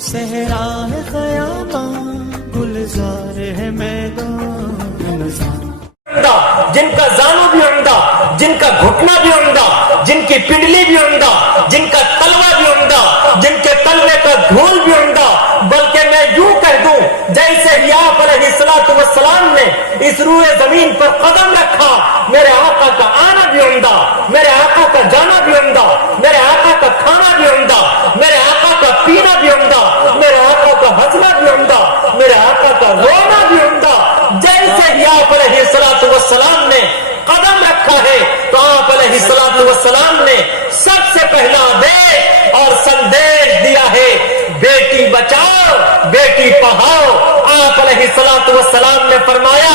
صحرا ہے خیاباں گلزار ہے میدان نظام، جن کا زانو بھی عمدہ، جن کا گھٹنا بھی عمدہ، جن کی پنڈلی بھی عمدہ، جن کا تلوا بھی عمدہ، جن کے تلوے کا دھول بھی عمدہ، بلکہ میں یوں کہہ دوں جیسے یعقوب علیہ السلام نے اس روئے زمین پر قدم رکھا، میرے آقا کا آنا بھی عمدہ، میرے آقا کا جانا بھی عمدہ، میرے آقا کا کھانا بھی عمدہ، میرے آقا کا پینا بھی عمدہ، میرے آقا کا ہنسنا بھی عمدہ، میرے آقا کا رونا بھی عمدہ۔ جیسے یعقوب علیہ السلام نے قدم رکھا ہے تو آپ علیہ السلام نے سب سے پہلا آدیش اور سندیش دیا ہے، بیٹی بچاؤ بیٹی پڑھاؤ۔ آپ علیہ السلام نے فرمایا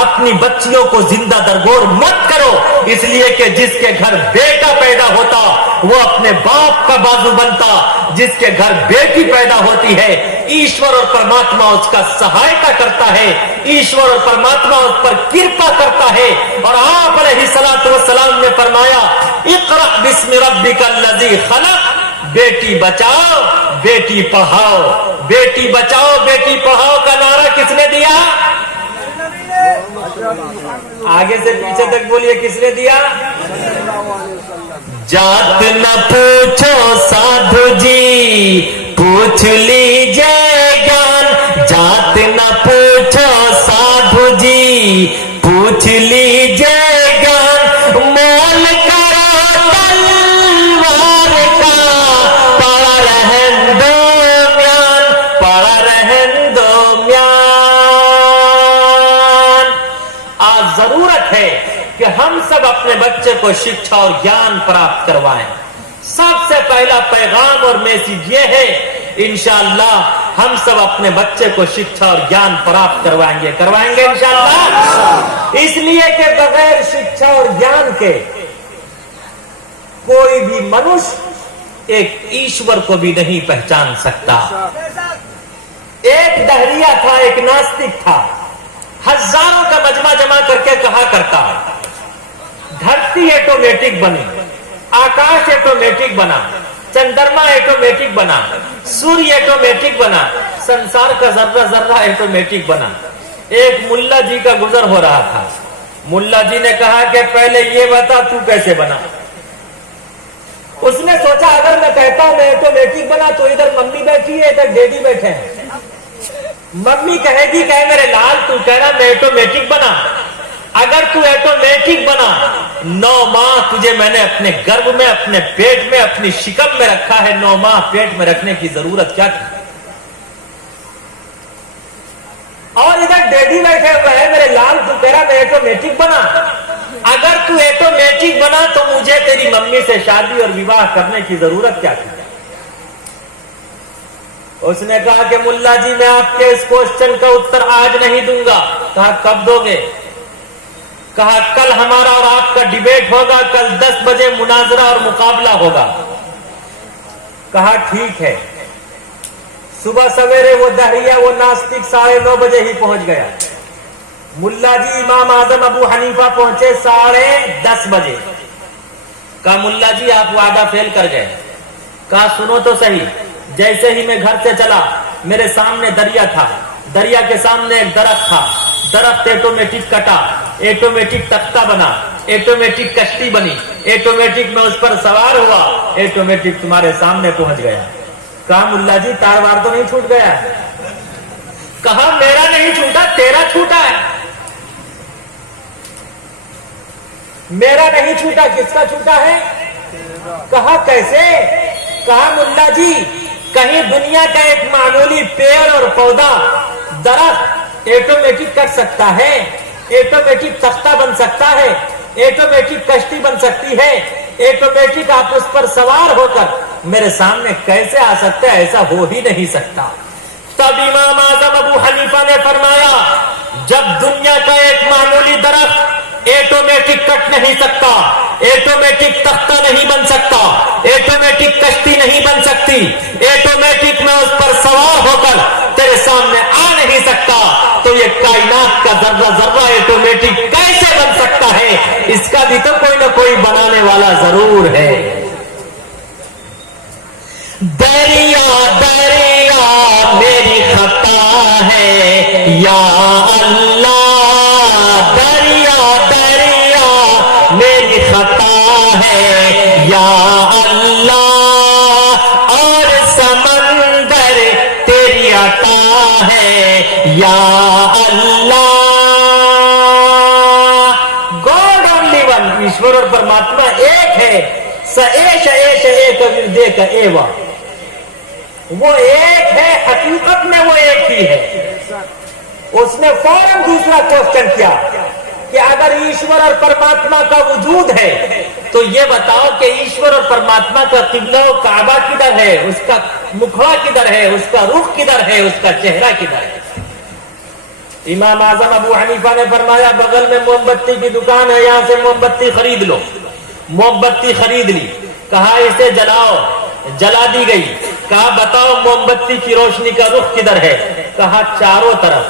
اپنی بچیوں کو زندہ درگور مت کرو، اس لیے کہ جس کے گھر بیٹا پیدا ہوتا وہ اپنے باپ کا بازو بنتا، جس کے گھر بیٹی پیدا ہوتی ہے ایشور اور پرماتما اس کا سہایتا کرتا ہے، ایشور اور پرماتما اس پر کرپا کرتا ہے۔ اور آپ علیہ السلام نے فرمایا اقرأ بسم ربک الذی خلق، بیٹی بچاؤ بیٹی پڑھاؤ۔ بیٹی بچاؤ بیٹی پڑھاؤ کا نعرہ کس نے دیا؟ آگے سے پیچھے تک بولیے، کس نے دیا؟ جات نہ پوچھو سادھو جی پوچھ لیجئے گیان، جات نہ پوچھو سادھو جی پوچھ لیجئے گیان، مول کرو تلوار کا پڑا رہن دو میان، پڑا رہن دو میان۔ آج ضرورت ہے کہ ہم سب اپنے بچے کو شکشا اور گیان پراپت کروائیں۔ سب سے پہلا پیغام اور میسج یہ ہے، انشاءاللہ ہم سب اپنے بچے کو شکشا اور گیان پراپت کروائیں گے انشاءاللہ۔ اس لیے کہ بغیر شکشا اور گیان کے کوئی بھی منش ایک ایشور کو بھی نہیں پہچان سکتا۔ ایک دہریہ تھا، ایک ناستک تھا، ہزاروں کا مجمع جمع کر کے کہا کرتا ہے دھرتی ایٹومیٹک بنی، آکاش ایٹومیٹک بنا، چندرما ایٹومیٹک بنا، سوریہ ایٹومیٹک بنا، سنسار کا ذرہ ذرہ ایٹومیٹک بنا۔ ایک ملا جی کا گزر ہو رہا تھا، ملا جی نے کہا کہ پہلے یہ بتا تو کیسے بنا۔ اس نے سوچا اگر میں کہتا ہوں میں ایٹومیٹک بنا تو ادھر ممی بیٹھی ہے ادھر ڈیڈی بیٹھے ہیں، ممی کہے گی کہ میرے لال تو کہہ رہا میں ایٹومیٹک بنا، اگر تو ایٹومیٹک بنا 9 ماہ تجھے میں نے اپنے گرب میں اپنے پیٹ میں اپنی شکم میں رکھا ہے، 9 ماہ پیٹ میں رکھنے کی ضرورت کیا تھی؟ اور ادھر ڈیڈی بیٹھے ہوئے ہیں، میرے لال تو کہہ رہا میں ایٹومیٹک بنا، اگر تو ایٹومیٹک بنا تو مجھے تیری ممی سے شادی اور وواہ کرنے کی ضرورت کیا تھی؟ اس نے کہا کہ ملا جی میں آپ کے اس کوشچن کا اتر آج نہیں دوں گا۔ کہا کب دو گے؟ کہا کل ہمارا اور آپ کا ڈیبیٹ ہوگا، کل 10 بجے مناظرہ اور مقابلہ ہوگا۔ کہا ٹھیک ہے۔ صبح سویرے وہ دہریہ وہ ناستک 9:30 بجے ہی پہنچ گیا۔ ملا جی امام اعظم ابو حنیفہ پہنچے 10:30 بجے۔ کہا ملا جی آپ وعدہ فیل کر گئے۔ کہا سنو تو صحیح، جیسے ہی میں گھر سے چلا میرے سامنے دریا تھا، دریا کے سامنے ایک درخت تھا، درخت ایٹومیٹک کٹا، ایٹومیٹک تختہ بنا، ایٹومیٹک کشتی بنی، ایٹومیٹک میں اس پر سوار ہوا، ایٹومیٹک تمہارے سامنے پہنچ گیا۔ کہا ملا جی تار وار تو نہیں چھوٹ گیا؟ کہا میرا نہیں چھوٹا تیرا چھوٹا ہے۔ میرا نہیں چھوٹا کس کا چھوٹا ہے؟ کہا کیسے؟ کہا ملا جی کہیں دنیا کا ایک معمولی پیڑ اور پودا درخت ایٹومیٹک کر سکتا ہے، ایٹومیٹک تختہ بن سکتا ہے، ایٹومیٹک کشتی بن سکتی ہے، ایٹومیٹک آپ اس پر سوار ہو کر میرے سامنے کیسے آ سکتے ہیں؟ ایسا ہو ہی نہیں سکتا۔ تب امام اعظم ابو حنیفہ نے فرمایا جب دنیا کا ایک معمولی درخت ایٹومیٹک کٹ نہیں سکتا، ایٹومیٹک تختہ نہیں بن سکتا، ایٹومیٹک کشتی نہیں بن سکتی، ایٹومیٹک میں اس پر سوار ہو کر تیرے سامنے آ نہیں سکتا، تو یہ کائنات کا ذرہ ذرہ ایٹومیٹک کیسے بن سکتا ہے؟ اس کا بھی تو کوئی نہ کوئی بنانے والا ضرور ہے۔ دریا دریا ہے یا اللہ، دریا دریا میری خطا ہے یا اللہ، اور سمندر تیری عطا ہے یا اللہ۔ گاڈ اونلی ون، ایشور اور پرماتما ایک ہے۔ س ایش ایش ایک وردے کا ایوا، وہ ایک ہے، حقیقت میں وہ ایک ہی ہے۔ اس نے فوراً دوسرا کوشچن کیا کہ اگر ایشور اور پرماتما کا وجود ہے تو یہ بتاؤ کہ ایشور اور پرماتما کا قبلہ و کعبہ کدھر ہے، اس کا مکھڑا کدھر ہے، اس کا رخ کدھر ہے، اس کا چہرہ کدھر ہے؟ امام اعظم ابو حنیفہ نے فرمایا بغل میں موم بتی کی دکان ہے، یہاں سے موم بتی خرید لو۔ موم بتی خرید لی، کہا اسے جلاؤ، جلا دی گئی۔ کہا بتاؤ موم بتی کی روشنی کا رخ کدھر ہے؟ کہا چاروں طرف۔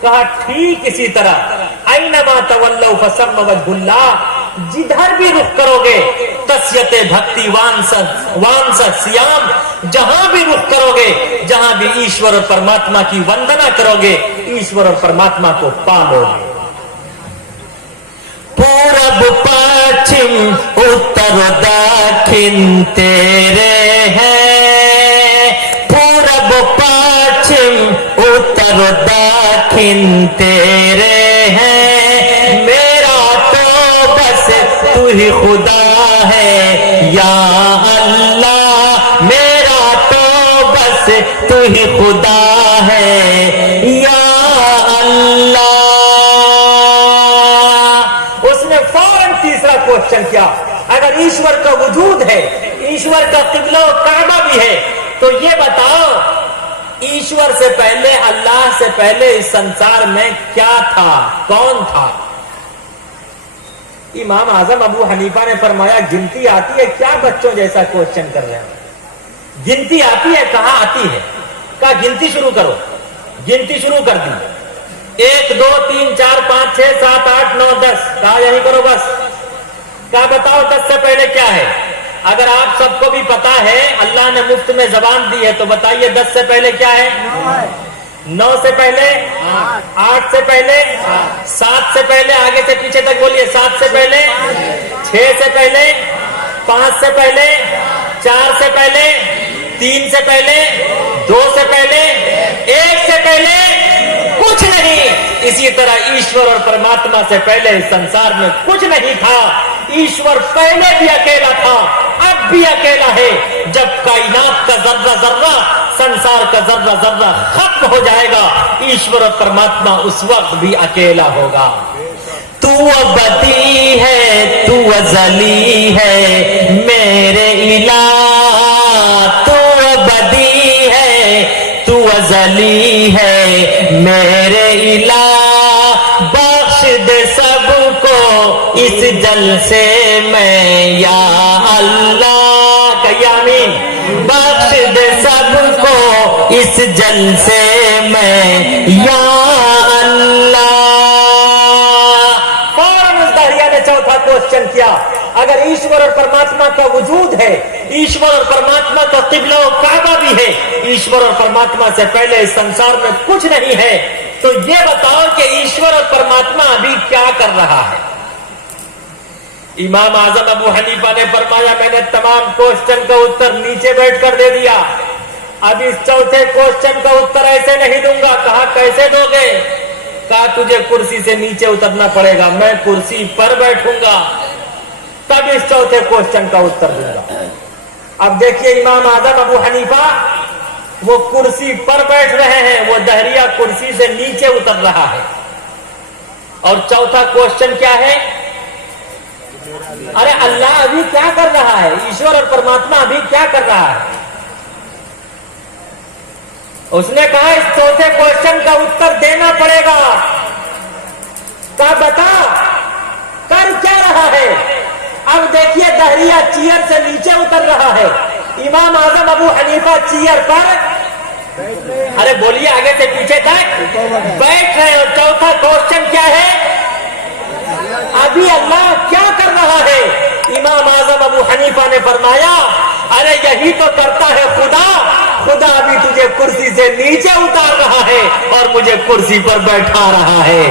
کہا ٹھیک اسی طرح اینما تولوا فثم وجہ اللہ، جدھر بھی رخ کرو گے تسیت بھکتی وانس سیام، جہاں بھی رخ کرو گے، جہاں بھی ایشور اور پرماتما کی وندنا کرو گے، ایشور اور پرماتما کو پالو گے۔ پورب پچھم اتر دکھن تیرے ہیں، پورب پچھم اتر دکھن تیرے ہیں، میرا تو بس تو ہی خدا ہے یا اللہ، میرا تو بس تو ہی خدا ہے یا اللہ۔ تیسرا کوشچن کیا، اگر ایشور کا وجود ہے، ایشور کا قبلہ و کعبہ بھی ہے، تو یہ بتاؤ ایشور سے پہلے، اللہ سے پہلے اس سنسار میں کیا تھا، کون تھا؟ امام اعظم ابو حنیفہ نے فرمایا گنتی آتی ہے کیا بچوں جیسا کوشچن کر رہے ہیں؟ گنتی آتی ہے، کہاں آتی ہے؟ کہا گنتی شروع کرو۔ گنتی شروع کر دی، 1 2 3 4 5 6 7 8 9 10، کہا یہی کرو بس۔ کہا بتاؤ 10 سے پہلے کیا ہے؟ اگر آپ سب کو بھی پتا ہے اللہ نے مفت میں زبان دی ہے تو بتائیے 10 سے پہلے کیا ہے؟ 9 سے پہلے، 8 سے پہلے، 7 سے پہلے، آگے سے پیچھے تک بولیے، 7 سے پہلے، 6 سے پہلے، 5 سے پہلے، 4 سے پہلے، 3 سے پہلے، 2 سے پہلے، 1 سے پہلے کچھ نہیں۔ اسی طرح ایشور اور پرماتما سے پہلے اس سنسار میں کچھ نہیں تھا۔ ایشور پہلے بھی اکیلا تھا، اب بھی اکیلا ہے۔ جب کائنات کا ذرہ ذرہ، سنسار کا ذرہ ذرہ ختم ہو جائے گا، ایشور اور پرماتما اس وقت بھی اکیلا ہوگا۔ تو ابدی ہے، تو ازلی ہے میرے الہ، تو ابدی ہے، تو ازلی ہے میرے الہ، بخش دے سب کو اس جلسے میں یا اللہ، کہیے آمین۔ بخش دے سب کو اس جلسے میں یا اللہ۔ فوراً اس داہریہ نے چوتھا کوشچن کیا، اگر ایشور اور پرماتما کا وجود ہے، ایشور اور پرماتما کا قبلہ و کعبہ بھی ہے، ایشور اور پرماتما سے پہلے اس سنسار میں کچھ نہیں ہے، تو یہ بتاؤ کہ ایشور اور پرماتما ابھی کیا کر رہا ہے؟ امام اعظم ابو حنیفہ نے فرمایا میں نے تمام کوشچن کا اتر نیچے بیٹھ کر دے دیا، اب اس چوتھے کوشچن کا اتر ایسے نہیں دوں گا۔ کہا کیسے دو گے؟ کہا تجھے کرسی سے نیچے اترنا پڑے گا، میں کرسی پر بیٹھوں گا تب اس چوتھے کوشچن کا اتر دوں گا۔ اب دیکھیے امام اعظم ابو حنیفہ وہ کرسی پر بیٹھ رہے ہیں، وہ دہریہ کرسی سے نیچے اتر رہا ہے، اور چوتھا کوشچن کیا ہے؟ ارے اللہ ابھی کیا کر رہا ہے؟ ایشور اور پرماتما ابھی کیا کر رہا ہے؟ اس نے کہا اس چوتھے کوشچن کا اتر دینا پڑے گا۔ کہا بتا کر کیا رہا ہے؟ اب دیکھیے دہریہ چیئر سے نیچے اتر رہا ہے، امام اعظم ابو حنیفہ چیئر پر، ارے بولیے آگے سے پیچھے تک بیٹھ رہے، اور چوتھا کوشچن کیا ہے؟ ابھی اللہ کیا کر رہا ہے؟ امام اعظم ابو حنیفہ نے فرمایا ارے یہی تو کرتا ہے خدا، خدا ابھی تجھے کرسی سے نیچے اتار رہا ہے اور مجھے کرسی پر بیٹھا رہا ہے.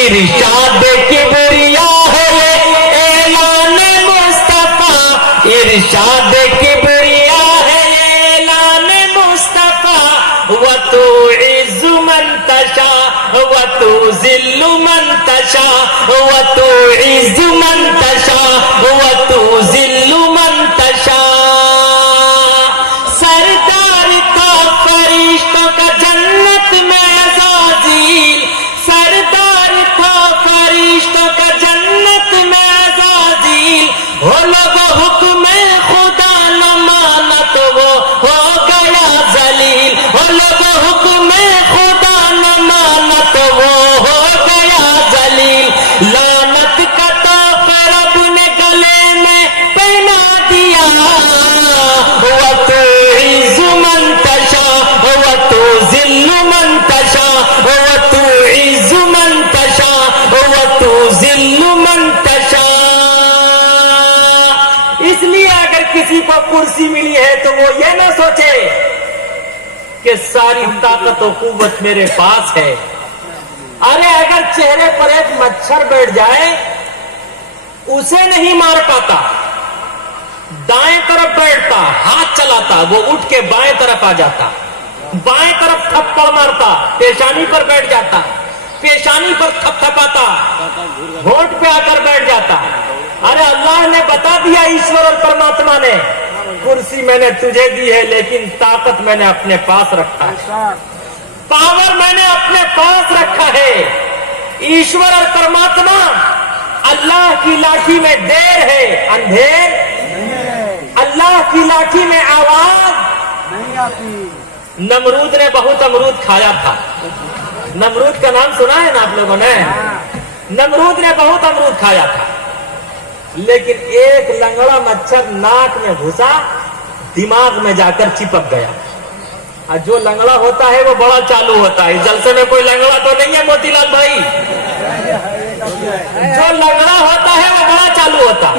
ارشاد کبریا ہے یہ اعلان مصطفیٰ, ارشاد کبریا ہے یہ اعلان مصطفیٰ. وَتُعِزُّ مَن تَشَاءُ وَتُذِلُّ مَن تَشَاءُ وَتُعِزُّ مَن تَشَاءُ وَتُذِلُّ مَن تَشَاءُ. سردار تھا فرشتوں کا جنت میں عزازیل, سردار تھا فرشتوں کا جنت میں عزازیل. ہو لوگو حکم خدا نہ مانا تو وہ ہو گیا ذلیل, ہو لوگو حکم خدا نہ مانا تو وہ ہو گیا ذلیل. لعنت کا طوق رب نے گلے میں پہنا دیا. وَتُعِزُّ مَن تَشَاءُ وَتُذِلُّ مَن تَشَاءُ وَتُعِزُّ مَن تَشَاءُ وَتُذِلُّ مَن تَشَاءُ. اس لیے اگر کسی کو کرسی ملی ہے تو وہ یہ نہ سوچے کہ ساری طاقت و قوت میرے پاس ہے. ارے اگر چہرے پر ایک مچھر بیٹھ جائے اسے نہیں مار پاتا, دائیں طرف بیٹھتا ہاتھ چلاتا وہ اٹھ کے بائیں طرف آ جاتا, بائیں طرف تھپڑ مارتا پیشانی پر بیٹھ جاتا, پیشانی پر تھپ تھپاتا ہونٹ پہ آ کر بیٹھ جاتا. ارے اللہ نے بتا دیا, ایشور اور پرماتما نے, کرسی میں نے تجھے دی ہے لیکن طاقت میں نے اپنے پاس رکھا ہے, پاور میں نے اپنے پاس رکھا ہے. ایشور اور پرماتما اللہ کی لاٹھی میں دیر ہے اندھیر, اللہ کی لاٹھی میں آواز نہیں آتی. نمرود نے بہت امرود کھایا تھا, نمرود کا نام سنا ہے نا آپ لوگوں نے, نمرود نے بہت امرود کھایا تھا لیکن ایک لنگڑا مچھر ناک میں گھسا دماغ میں جا کر چپک گیا. اور جو لنگڑا ہوتا ہے وہ بڑا چالو ہوتا ہے. جلسے میں کوئی لنگڑا تو نہیں ہے موتی لال بھائی, جو لنگڑا ہوتا ہے وہ بڑا چالو ہوتا ہے.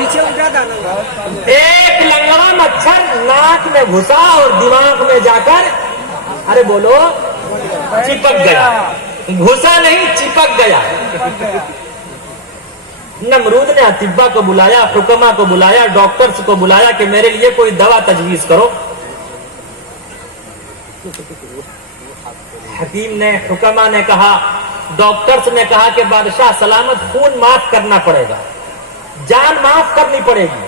ایک لنگڑا مچھر ناک میں گھسا اور دماغ میں جا کر ارے بولو چپک گیا, گھسا نہیں چپک گیا. نمرود نے اطباء کو بلایا, حکما کو بلایا, ڈاکٹرز کو بلایا کہ میرے لیے کوئی دوا تجویز کرو. حکیم نے, حکما نے کہا, ڈاکٹرز نے کہا کہ بادشاہ سلامت خون معاف کرنا پڑے گا, جان معاف کرنی پڑے گی.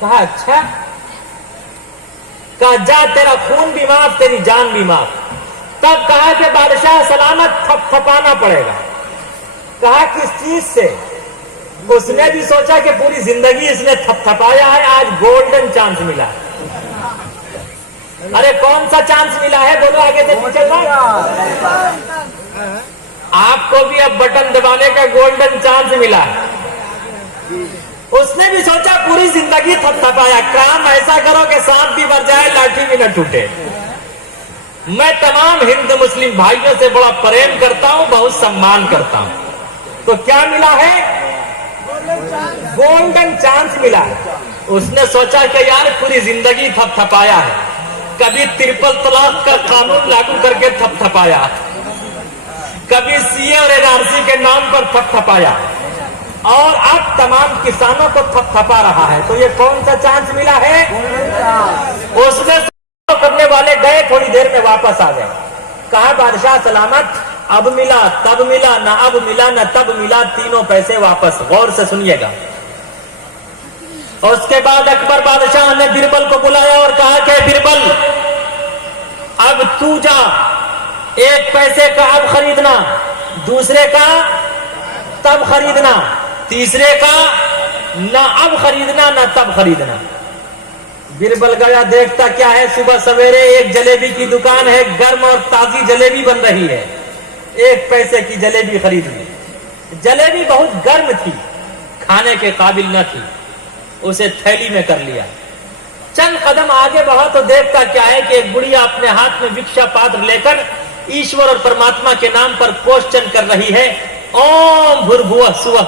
کہا اچھا, کہا جا تیرا خون بھی معاف تیری جان بھی معاف. تب کہا کہ بادشاہ سلامت تھپ تھپانا پڑے گا. کہا کس چیز سے؟ اس نے بھی سوچا کہ پوری زندگی اس نے تھپ تھپایا ہے, آج گولڈن چانس ملا ہے. ارے کون سا چانس ملا ہے بولو آگے سے پیچھے تک. آپ کو بھی اب بٹن دبانے کا گولڈن چانس ملا ہے. اس نے بھی سوچا پوری زندگی تھپ تھپایا, کام ایسا کرو کہ سانپ بھی مر جائے لاٹھی بھی نہ ٹوٹے. میں تمام ہند مسلم بھائیوں سے بڑا پریم کرتا ہوں, بہت سمان کرتا ہوں. تو کیا ملا ہے؟ گولڈن چانس ملا ہے. اس نے سوچا کہ یار پوری زندگی تھپ تھپایا ہے, کبھی ٹرپل طلاق کا قانون لاگو کر کے تھپ تھپایا, کبھی سی اے اور NRC کے نام پر تھپ تھپایا, اور اب تمام کسانوں کو تھپ تھپا رہا ہے. تو یہ کون سا چانس ملا ہے؟ اس نے کرنے والے گئے, تھوڑی دیر میں واپس آ گئے. کہا بادشاہ سلامت اب ملا تب ملا, نہ اب ملا نہ تب ملا, تینوں پیسے واپس. غور سے سنیے گا. اس کے بعد اکبر بادشاہ نے بربل کو بلایا اور کہا کہ بربل اب تو جا, ایک پیسے کا اب خریدنا, دوسرے کا تب خریدنا, تیسرے کا نہ اب خریدنا نہ تب خریدنا. بربل گیا, دیکھتا کیا ہے, صبح سویرے ایک جلیبی کی دکان ہے, گرم اور تازی جلیبی بن رہی ہے. ایک پیسے کی جلیبی خرید لی. جلیبی بہت گرم تھی, کھانے کے قابل نہ تھی, اسے تھیلی میں کر لیا. چند قدم آگے بڑھا تو دیکھتا کیا ہے کہ ایک بڑھیا اپنے ہاتھ میں وکشا پاتر لے کر ایشور اور پرماتما کے نام پر کوشچن کر رہی ہے. اوم بھربھوہ سوہ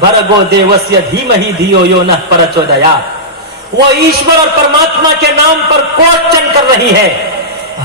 بھرگو دیوسیہ دھیمہی دھیو یو نہ پرچودیات. وہ ایشور اور پرماتما کے نام پر کوشچن کر رہی ہے.